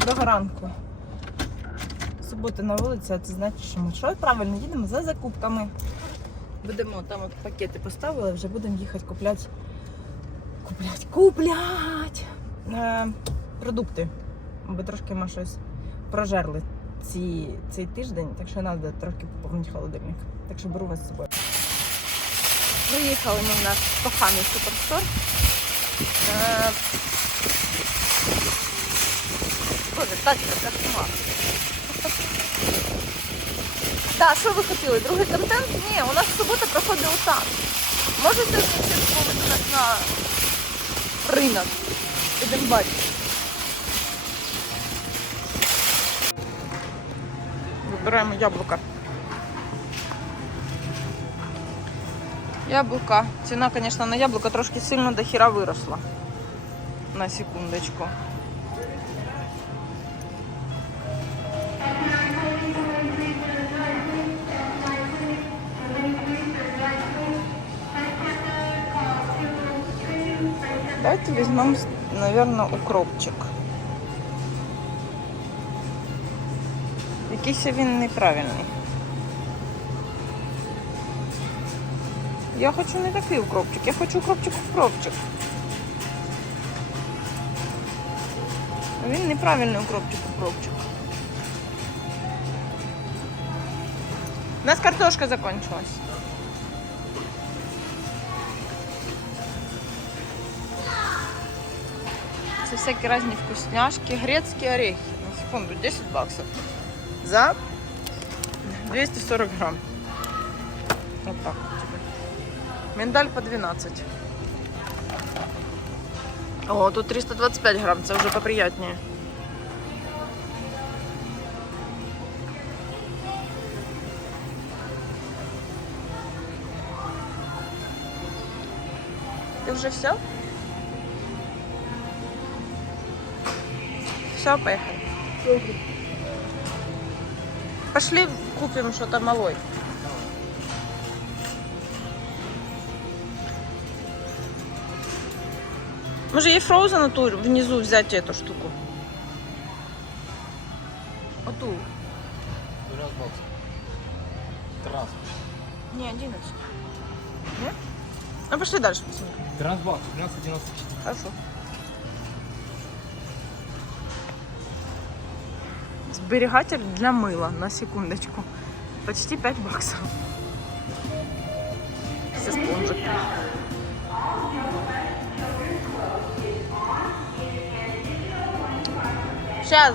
Доброго ранку. Субота на вулиці, а це значить, що ми що правильно їдемо за закупками. Будемо там от пакети поставили, вже будемо їхати купляти. Куплять, куплять е, продукти. Бо трошки ми щось прожерли ці, цей тиждень, так що треба трохи поповнити холодильник. Так що беру вас з собою. Приїхали ми в наш коханий суперстор. Е, Боже, тачка, кошмар. Так, що ви хотіли? Другий контент? Ні, у нас субота проходить отак. Може сьогодні ще нас на ринок. Ідемо бачити. Вибираємо яблука. Яблука. Ціна, звісно, на яблука трошки сильно до хіра виросла. На секундочку. Давайте візьмемо, мабуть, укропчик. Якийсь він неправильний. Я хочу не такий укропчик, я хочу укропчик-укропчик. Він неправильний укропчик-укропчик. У нас картошка закончилась. Це всякі різні вкусняшки. Грецькі орехи. На секунду, 10 баксов. За 240 грамм. Вот так вот тебе. Миндаль по 12. О, тут 325 грамм, це вже поприятнее. Ты уже все? Все, поехали. Пошли купим что-то малой. Може є Frozen ту внизу взять эту штуку? Оту. Раз баксов. Транс. Не, 11. Нет? Ну пошли дальше посмотрим. Транс баксов. 13,94. Хорошо. Зберігатель для мила на секундочку. Почти 5 баксов. Це спонжик. Сейчас.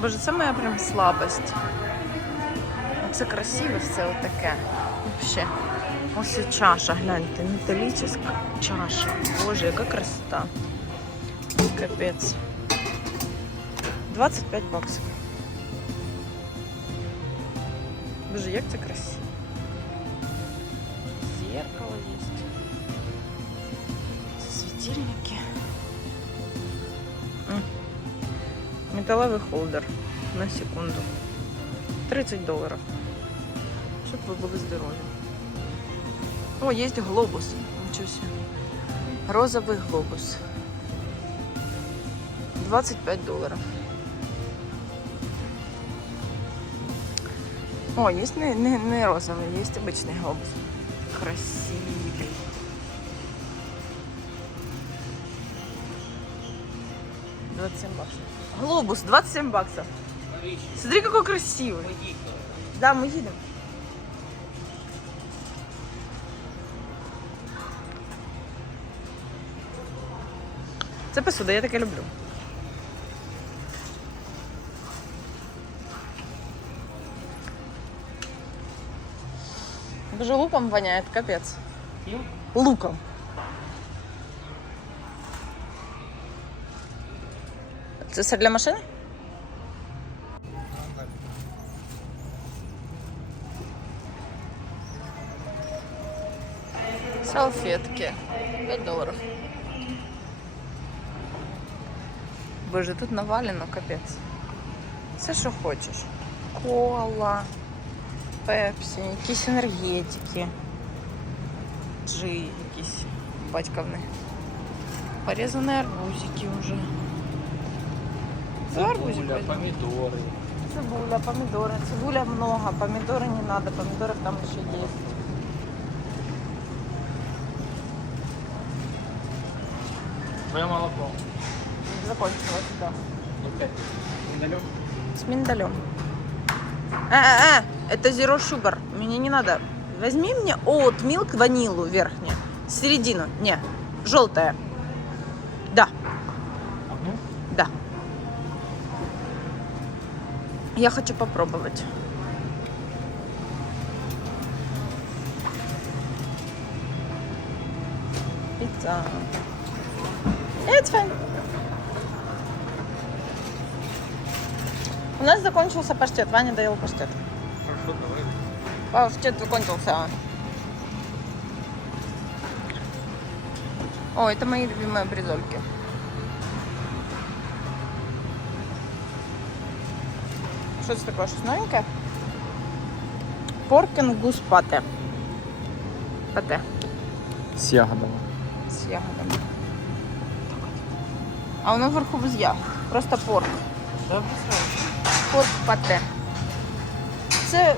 Боже, це моя прям слабость. Це красиве все отаке. Вообще. Ось і чаша, гляньте, металічна чаша. Боже, яка красота. Капець. 25 баксів. Боже, як це красиво. Зеркало є. Це світильники. Металевий холдер на секунду. 30 доларів. Щоб ви були здорові. О, есть глобус. Ничего себе. Розовый глобус. 25 долларов. О, есть не, не, не розовый, есть обычный глобус. Красивый. Двадцать семь баксов. Глобус, 27 баксов. Смотри, какой красивый. Да, мы едем. Це посуда, я таке люблю. Даже луком воняет, капец. Кем? Луком. Це все для машини? Салфетки. 5 долларов. Боже, тут навалено капець. Все, що хочеш. Кола, пепсі, якісь енергетики. Джи якісь батьковні. Порізані арбузики вже. Гарбузик Цибуля, возьму. помидоры. Цибуля, помидоры. Цибуля много, помидоры не надо, помидоры там еще есть. Твое молоко. Закончилось, да. Опять. Миндалек. С миндалем. А, а, Это zero sugar. Мне не надо. Возьми мне oat milk ванилу верхнюю. Середину. Не. Желтая. Да, да. Я хочу попробовать. Пицца. It's fine. У нас закончился паштет. Ваня доел паштет. Хорошо, давай. Паштет закончился. О, это мои любимые бризольки. Что это такое? Что новенькое? Поркин гус пате. Пате С ягодами. с ягодами. А воно вверху без ягод. Просто порк. Да, Порк пате. Це...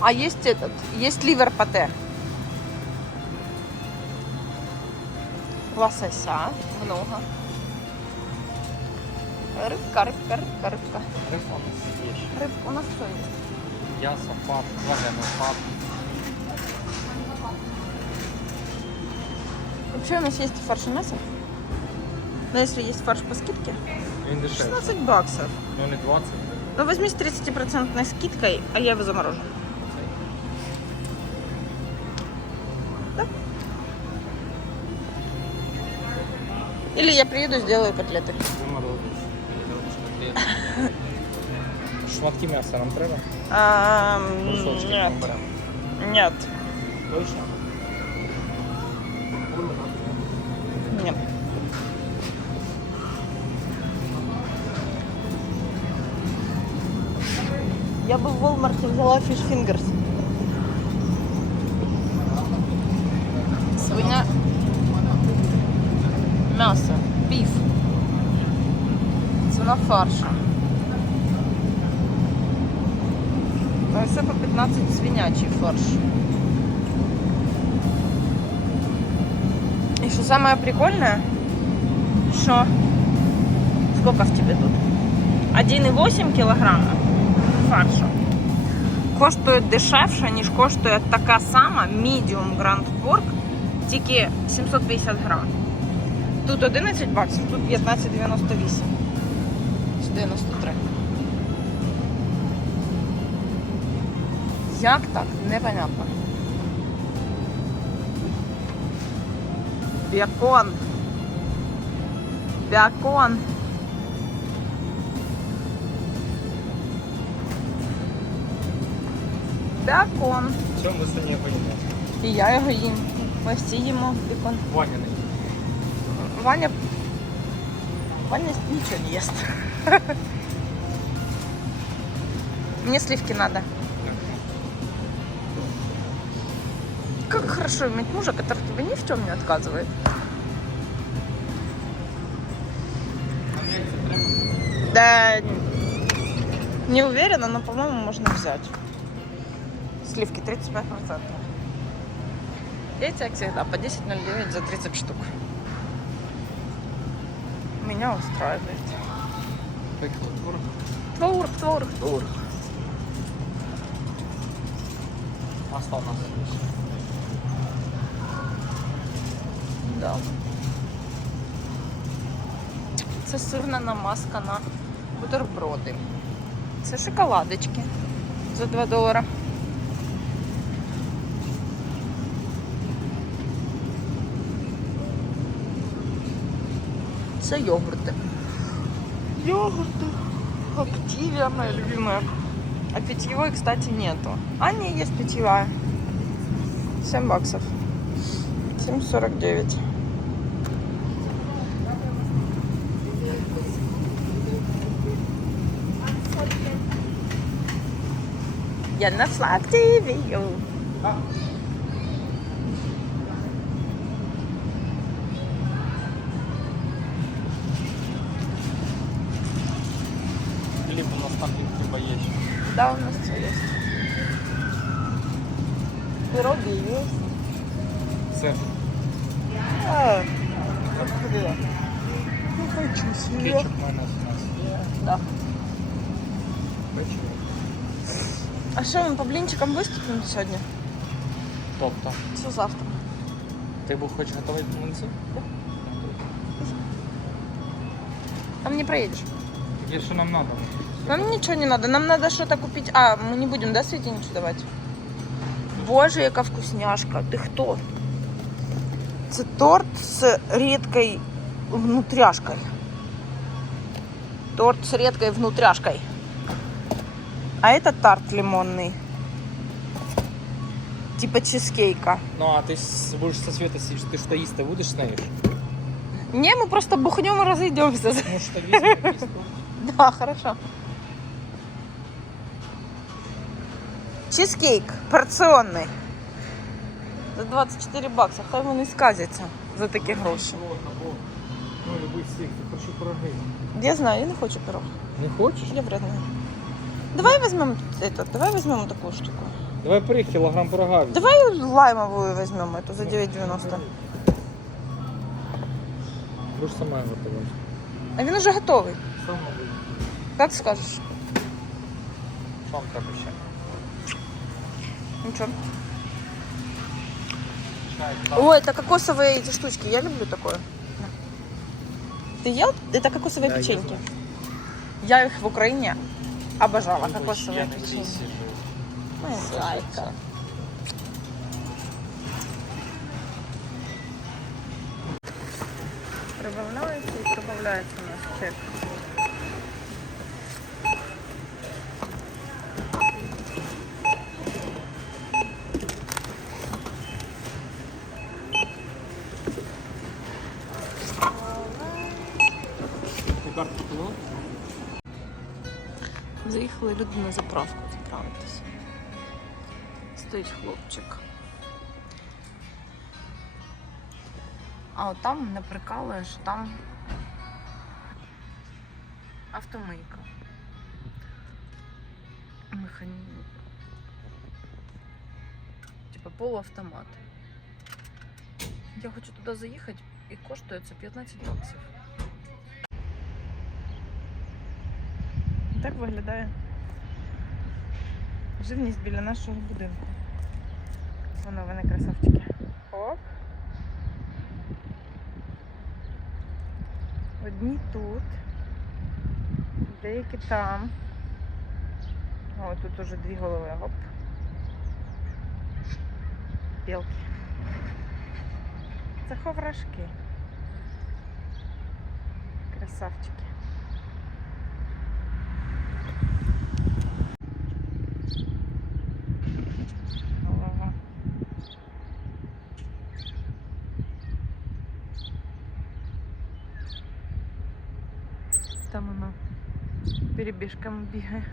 А есть этот, есть ливер пате. Лосося много. Рыбка, рыбка, рыбка, рыбка. Рыбу у нас есть. Рыбка у нас что есть? Мясо, пап, вареный пап. Вообще у нас есть фарш мясо. Но если есть фарш по скидке, Він дешевше. 16 баксов. Ну не 20. Ну возьми с 30% скидкой, а я его заморожу. Да? Или я приеду, сделаю котлеты. Шматки м'яса нам треба? А, Кусочки нет, нет, Точно? Бы в Walmart взяла фиш фингерс. Свиня. Мясо. Биф. Цена фарша. А все по 15 свинячий фарш. И что самое прикольное, что сколько в тебе тут? 1,8 кілограма фаршу. Коштує дешевше, ніж коштує така сама medium Grand Pork, тільки 750 грам. Тут 11 баксів, тут 15,98. 93. Як так? Непонятно. Бекон. Бекон. Бекон. Все, ми сьогодні його їмо. І я його їм. Ми всі їмо бекон. Ваняний. Ваня. Ваня ничего не ест. Мне сливки надо. Как хорошо иметь мужа, который тебе ни в чем не отказывает. Нам яйця треба? Да, не уверена, но, по-моему, можно взять. Сливки 35%. Яйца, как всегда, по 10,09 за 30 штук. Меня устраивает. Творог. Творог, творог, творог. Масло у нас. Да. Це сирна намазка на бутерброди. Це шоколадочки за 2 долара. Це йогурти. Йогурты. Активия моя любимая. А питьевой, кстати, нету. А, не, есть питьевая. 7 баксов. 7,49. Я нашла активию. Да, у нас все есть. Пироги есть. Сир. А, как было? Не хочу себе. Кетчуп майонез у нас. Да. Печиво. А що, ми по блінчикам виступимо сьогодні? Тобто, Все завтра. ти був хочеш готувати млинці? Там не проедешь. Є що нам треба. Нам ничего не надо, нам надо что-то купить. А, мы не будем, да, Свете, ничего давать? Боже, яка вкусняшка. Ти хто? Це торт з рідкою внутряшкою. Торт з рідкою внутряшкою. А это тарт лимонный. Типа чизкейка. Ну, а ти с- будеш со света сидиш, ти що їсти будеш знаєш? Не, мы просто бухнем и разойдемся. Ну що візьмемо якийсь Да, хорошо. Чизкейк порционный. За 24 бакса. Хай вони сказяться за такі гроші. Або, ну, любий стік, ти хочу пироги. Я знаю, я не хочу пирог. Не хочеш? Я вредная. Давай возьмем этот, давай возьмем такую штуку. Давай пиріг, кілограм пирога. візьми. Давай лаймовую возьмем эту за 9,90. Будеш сама готувати. А він уже готовий. Сама буде. Как скажешь? Що вам треба ще? Ничего. Ой, это кокосовые эти штучки. Я люблю такое. Ты ел? Это кокосовые Да, печеньки. ел. Я их в Украине обожала, Я кокосовые на печеньки. Моя Все зайка. Прибавляется и прибавляется у нас чек. Стоїть хлопчик. А от там мене прикалує, що там автомийка. Механі... Типа полуавтомат. Я хочу туди заїхати і коштує це 15 баксів. Так виглядає живність біля нашого будинку. Воно вони красавчики. Оп. Одні тут, деякі там. О, тут уже дві голови. Оп. Білки. Це ховрашки. Красавчики. перебіжками бігає.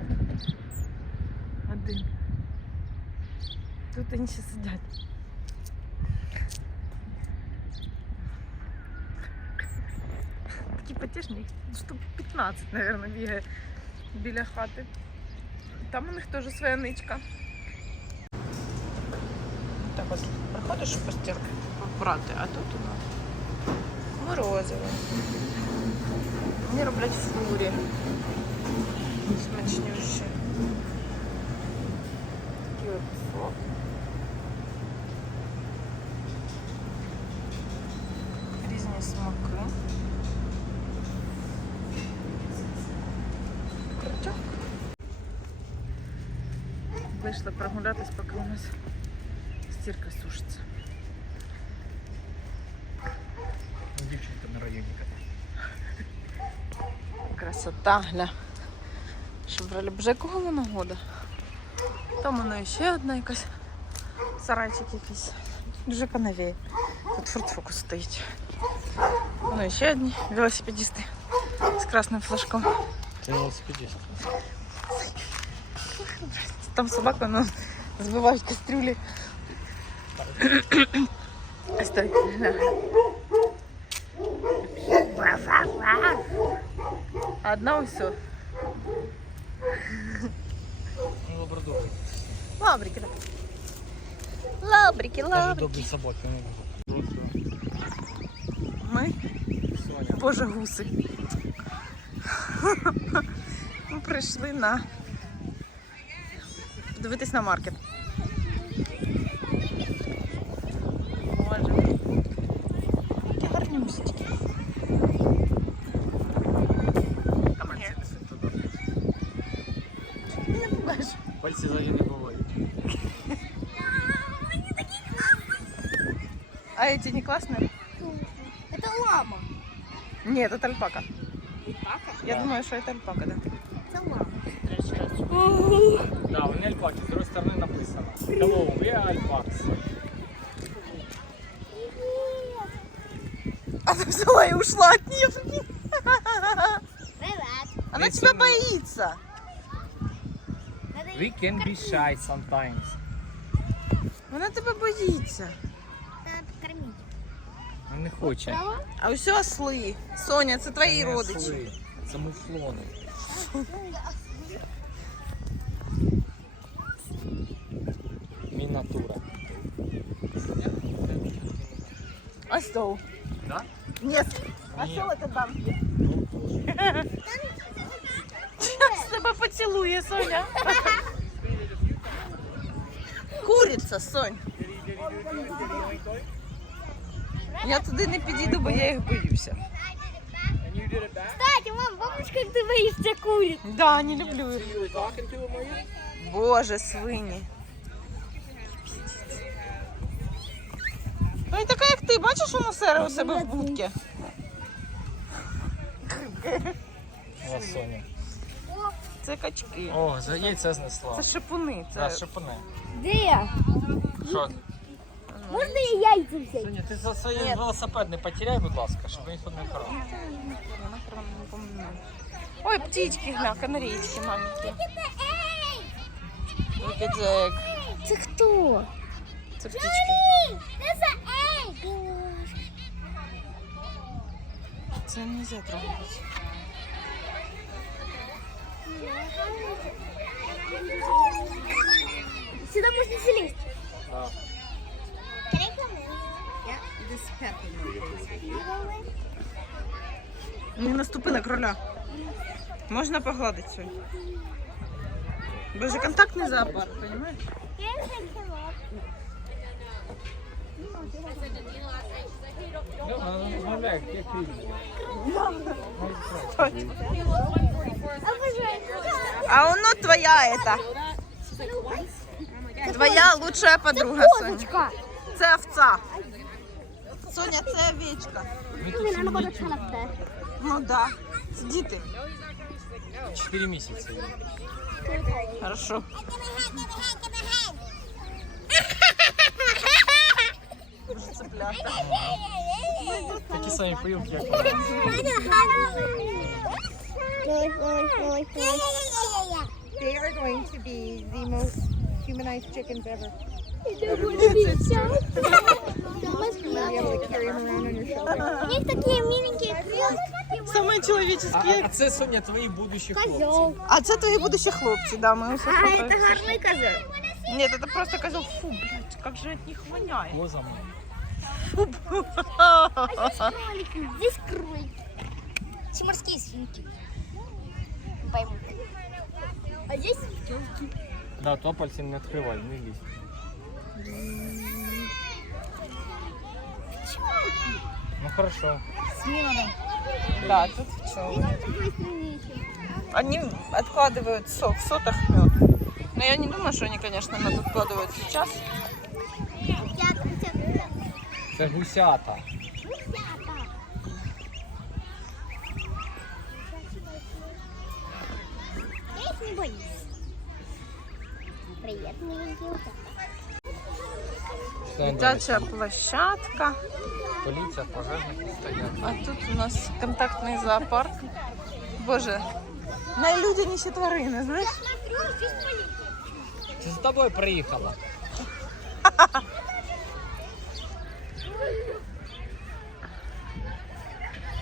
Один. Тут інші сидять. Такі потішні, їх штук 15, мабуть, бігає біля хати. Там у них теж своя ничка. Так от приходиш в постірки попрати, а тут у нас морозиво. Вони роблять фурі. Смачнющі. Такі от фо. Різні смаки. Крутяк. Вийшла прогулятись, поки у нас стірка сушиться. Красота, гля. Шевроле, боже, якого воно года? Там воно ще одна якась сарайчик якийсь. Дуже канавіє. Тут Ford Focus стоїть. Воно ще одні велосипедисти з красним флажком. Це велосипедист. Там собака, ну, збивають кастрюлі. Стой. А Одна усе. Ну, лабрадори. Лабрики, так. Лабрики, лабрики. собаки. Ми, Соня. боже, гуси. Ми прийшли на подивитись на маркет. Нет, это альпака. Альпака? Я Да. думаю, что это альпака, да. Это лама. Да, вони альпаки, з другої сторони написано. Hello, we are alpacas. Она взяла и ушла от нее. Привет. Она тебя боится. We can be shy sometimes. Она тебе боїться Надо покормить. Ну, Не хоче. А усе осли. Соня, це твої Це не родичі. осли, Це муфлони. Мінатура. Осел. Да? Нет. Ні. Осел это дамки. Ну, тоже. С тебе поцілує, Соня. Куриця, Сонь. Я туди не підійду, бо я їх боюся. Кстати, мам, помнишь, как ты боишься куриц? Да, не люблю їх. Боже, свині. Ну і така, як ти, бачиш, воно сере у себе в будці? О, Соня. Це качки. О, за яйця знесла. Це шипуни. Да, Це... шипане. Где? Що? Можно я яйца взять? Соня, ти за свій Ні. велосипед не потеряй, будь ласка, щоб ніхто не вкрав. Ой, птички, гля, канарейки маленькі. Look at the egg. Это кто? Це птички. Это эй! Це не можна трогати. Сюда можно залезть. Да. Не наступи на кроля. Можна погладити сьогодні. Боже, контактний зоопарк, розумієш? А, воно твоя это. Твоя лучшая подруга, Соня. Це овца. Соня, це овечка. Ми тут Блин, сім она днів. будет шалахта. Ну да. Це діти. Чотири місяці. Хорошо. Боже, цыплята. Такі самі поїлки, як вона. They are going to be the most humanized chickens ever. You'll be У них такие миленькие крылышки. Саме чоловічські. А це, Соня, твої будущі хлопці. Козел. А це твої будущі хлопці, да, ми усе А, фото- это гарный козел. Нет, это просто козел. Фу, блядь, как же от них воняет. Возами. Кролики. Здесь кролики. Все морские свинки. Не пойму. А здесь пчелки. Да, то пальці не відкривай, не лізь. Ну хорошо. Да, тут пчелы. В еще. Они откладывают сок, в сотах мед. Но я не думаю, что они, конечно, мед откладывают сейчас. Це гусята. Я их не боюсь. Дитяча площадка Поліція, пожежники стоять. А тут у нас контактний зоопарк. Боже, найлюдяніші тварини, знаєш? Смотрю, здесь полиция. Це за тобою приїхала.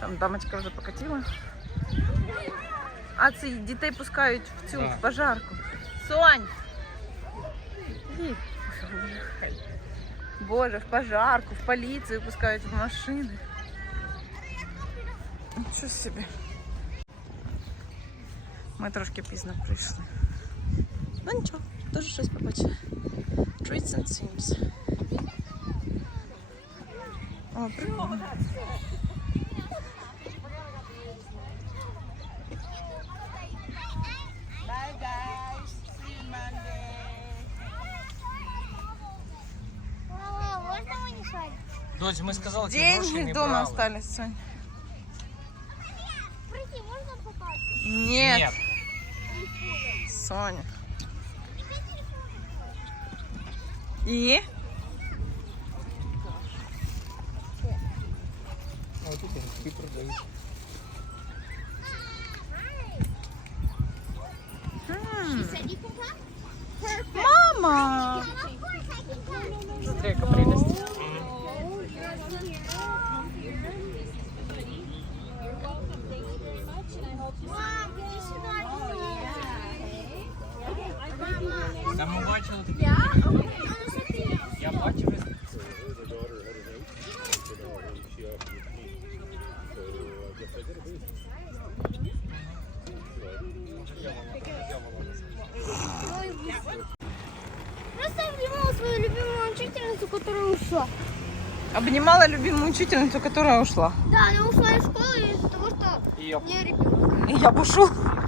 Там дамочка вже покатила. А, це дітей пускають в цю Да. в пожарку. Сонь! Іди. Боже, в пожарку, в поліцію пускають в машини. Нічого собі. Ми трошки пізно прийшли. Ну нічого, теж щось побачили. Treats and Sims. О, прикольно. Дочь, мы сказали, тебе Деньги не дома брали. остались, Сонь. Пройти можно попасть? Нет, Нет. Соня. И? А вот тут они продают. Мама! Смотри, какая прелесть. Та ми бачили такі. Обнимала любимую учительницу, которая ушла. Да, она ушла из школы из-за того, что Ее я ребенок. И я бушу. Из-за